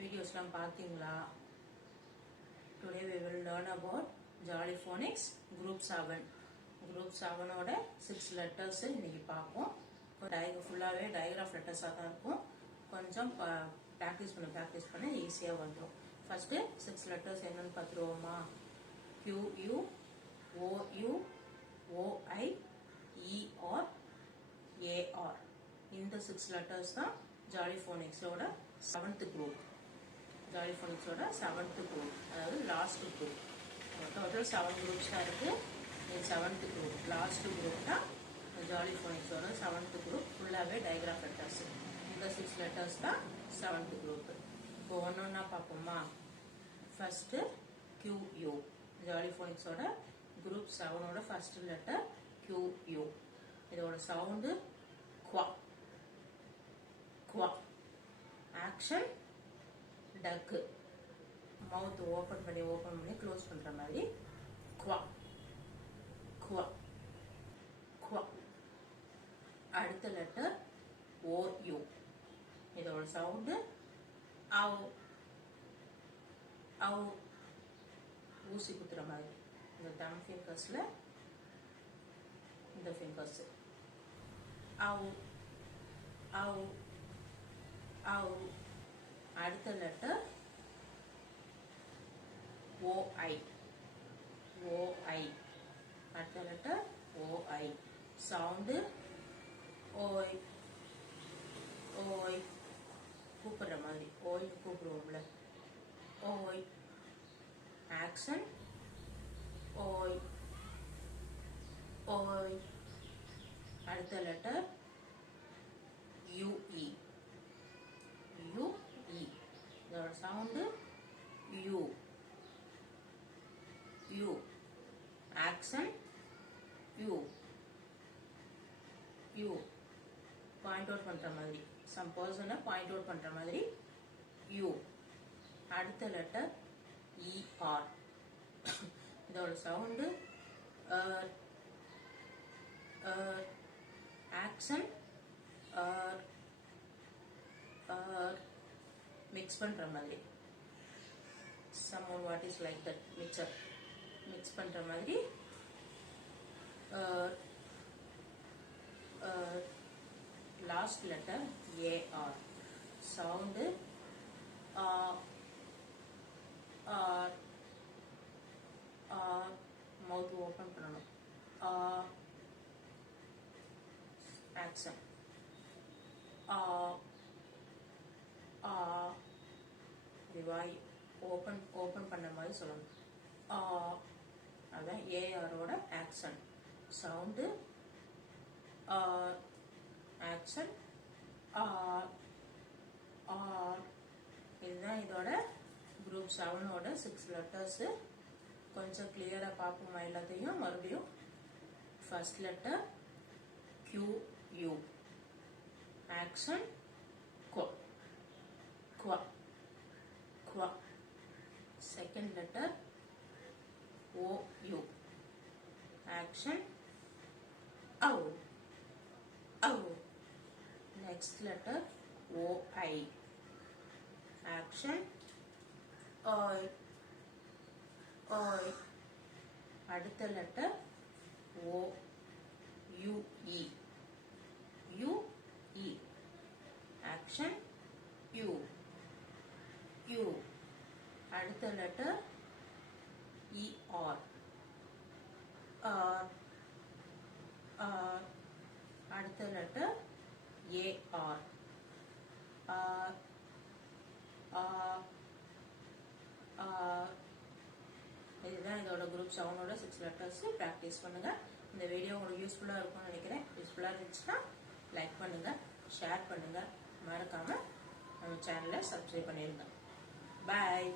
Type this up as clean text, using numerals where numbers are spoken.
videos லாம் பார்த்தீங்களா? Today we will learn about Jolly Phonics Group 7. Group 7 ஓட 6 letters இன்னைக்கு பார்ப்போம். ஃபுல்லாவே digraph letters தான் இருக்கும். கொஞ்சம் practice பண்ண ஈஸியா வந்துரும். First 6 letters என்னன்னு பார்த்துருவோமா? Q U O U O I E R A R. இந்த 6 letters தான் Jolly Phonics ஓட 7th group. Jolly Phonics ஓட 7th group, அதாவது last group. Total 7 groups தான் இருக்கு. இந்த 7th group, last group தான் Jolly Phonics ஓட 7th group. ஃபுல்லாவே digraph letters. இந்த 6 letters தான் 7th group. இப்போ ஒன்னொன்னா பார்ப்போமா? First Q U. Jolly Phonics ஓட group 7 ஓட first letter Q U. இதோட sound qua. Qua. Action duck. Mouth open பண்ணி close பண்ற மாதிரி qua. Qua. Qua. அடுத்த letter O U. இதோட sound ow. Ow. ஊசி குத்துற மாதிரி. இந்த thumb fingersல இந்த fingers. Ow. Ow. Ow. அடுத்த letter O I. O I. அடுத்த letter O I. Sound oi. Oi. கூப்பிடுற மாதிரி. oi கூப்பிடுவோம்ல. Oi. Action oi. Oi. அடுத்த letter U E. U E. இதோட sound U. U. Action U. U. Point out பண்ற மாதிரி. Some person point out பண்ற மாதிரி U. அடுத்த letter E R. இதோட sound action mix பண்ற மாதிரி. Someone what is like that mixer. Mix பண்ற மாதிரி last letter A R. Sound mouth open பண்ணணும். Action வாய் ஓபன் பண்ண மாதிரி சொல்லணும். அதான் ஏஆரோட ஆக்ஷன். சவுண்டு ஆக்ஷன் இதுதான் இதோட குரூப் 7ஓட 6 letters. கொஞ்சம் கிளியரா பார்ப்போமா எல்லாத்தையும் மறுபடியும். First letter Q U. Action Qua. Qua. Qua. Second letter O U. Action ow. Ow. Next letter O I. Action oi. Oi. அடுத்த letter O U E. U E. Action U. U. அடுத்த letter E R. R. R. அடுத்த letter A R. R. R. R. இதுதான் இதோட group 7ஓட 6 letters. Practice பண்ணுங்க. இந்த video உங்களுக்கு யூஸ்ஃபுல்லா இருக்கும்னு நினைக்கிறேன். யூஸ்ஃபுல்லா இருந்துச்சுன்னா லைக் பண்ணுங்க, ஷேர் பண்ணுங்க, மறக்காம நம்ம சேனலை சப்ஸ்கிரைப் பண்ணிருங்க. பாய்.